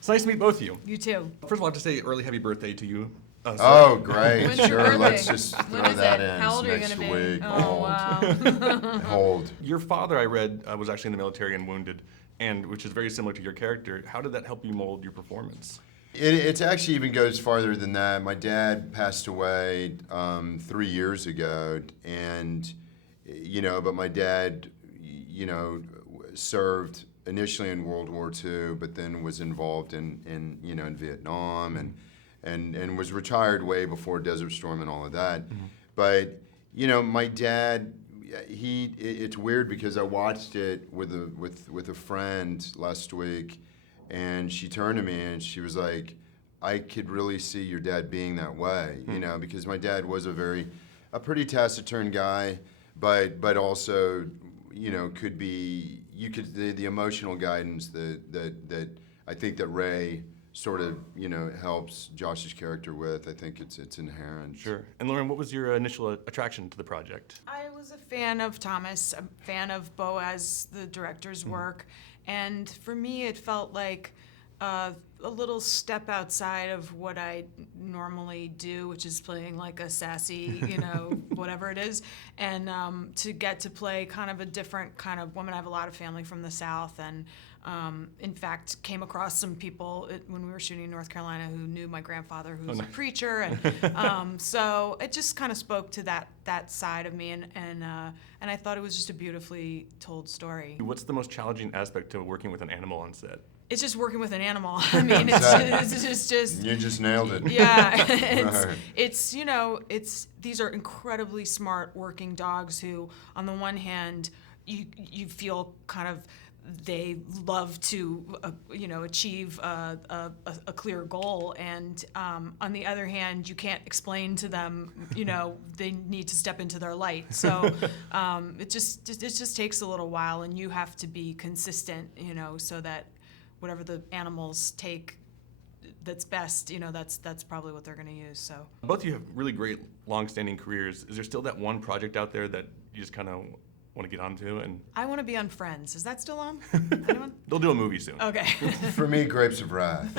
It's nice to meet both of you. You too. First of all, I have to say early happy birthday to you. Oh, great. When's your Sure, birthday? let's just When throw is that it? in. How old are you Next going to be? week. Oh, Hold. wow. Hold. Your father, I read, was actually in the military and wounded, and which is very similar to your character. How did that help you mold your performance? It actually even goes farther than that. My dad passed away 3 years ago, and but my dad, served initially in World War II, but then was involved in Vietnam and was retired way before Desert Storm and all of that. Mm-hmm. But my dad, it's weird because I watched it with a friend last week. And she turned to me and she was like, I could really see your dad being that way, because my dad was a pretty taciturn guy, but also, could be, the emotional guidance that I think that Ray sort of, helps Josh's character with. I think it's inherent. Sure. And Lauren, what was your initial attraction to the project? I was a fan of Thomas, a fan of Boaz, the director's work. And for me, it felt like a little step outside of what I normally do, which is playing like a sassy, whatever it is. And to get to play kind of a different kind of woman. I have a lot of family from the South, and in fact, came across some people when we were shooting in North Carolina who knew my grandfather, who was a preacher, and so it just kind of spoke to that side of me, and I thought it was just a beautifully told story. What's the most challenging aspect to working with an animal on set? It's just working with an animal. I mean, it's just You just nailed it. Yeah, Right. it's these are incredibly smart working dogs who, on the one hand, you feel kind of they love to achieve a clear goal, and on the other hand, you can't explain to them they need to step into their light. So it just takes a little while, and you have to be consistent, so that whatever the animals take that's best, that's probably what they're going to use. So Both of you have really great long-standing careers. Is there still that one project out there that you just kind of want to get onto? And I want to be on Friends. Is that still on? Anyone? they'll do a movie soon. Okay. For me, Grapes of Wrath.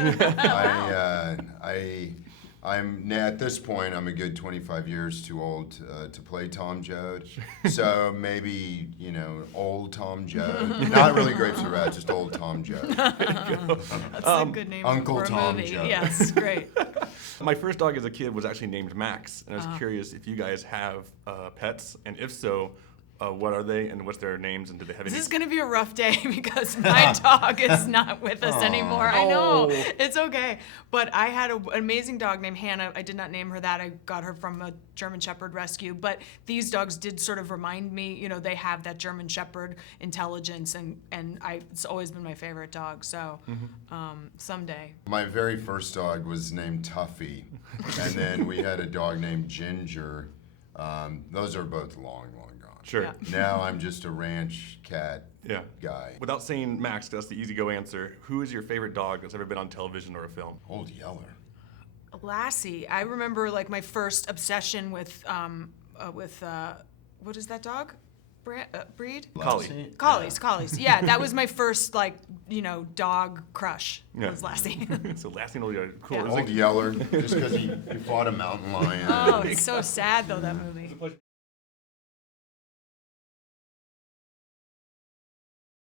I'm at this point, I'm a good 25 years too old to play Tom Joad. So maybe, old Tom Joad. Not really Grapes of Wrath, just old Tom Joad. That's a good name Uncle for a Tom movie. Joad. Yes, great. My first dog as a kid was actually named Max, and I was curious if you guys have pets, and if so, what are they, and what's their names, and do they have any? This is going to be a rough day because my dog is not with us anymore. I know. It's okay. But I had an amazing dog named Hannah. I did not name her that. I got her from a German Shepherd rescue. But these dogs did sort of remind me, they have that German Shepherd intelligence, and it's always been my favorite dog. So someday. My very first dog was named Tuffy, and then we had a dog named Ginger. Those are both long gone. Sure. Yeah. Now I'm just a ranch cat guy. Without saying Max, 'cause that's the easy go answer, who is your favorite dog that's ever been on television or a film? Old Yeller. Lassie. I remember like my first obsession with what is that dog? Breed? Collies. Yeah, that was my first dog crush. Was Lassie. So Lassie will be cool. Yeah. It was Old Yeller, just because he fought a mountain lion. Oh, it's so sad though, that movie.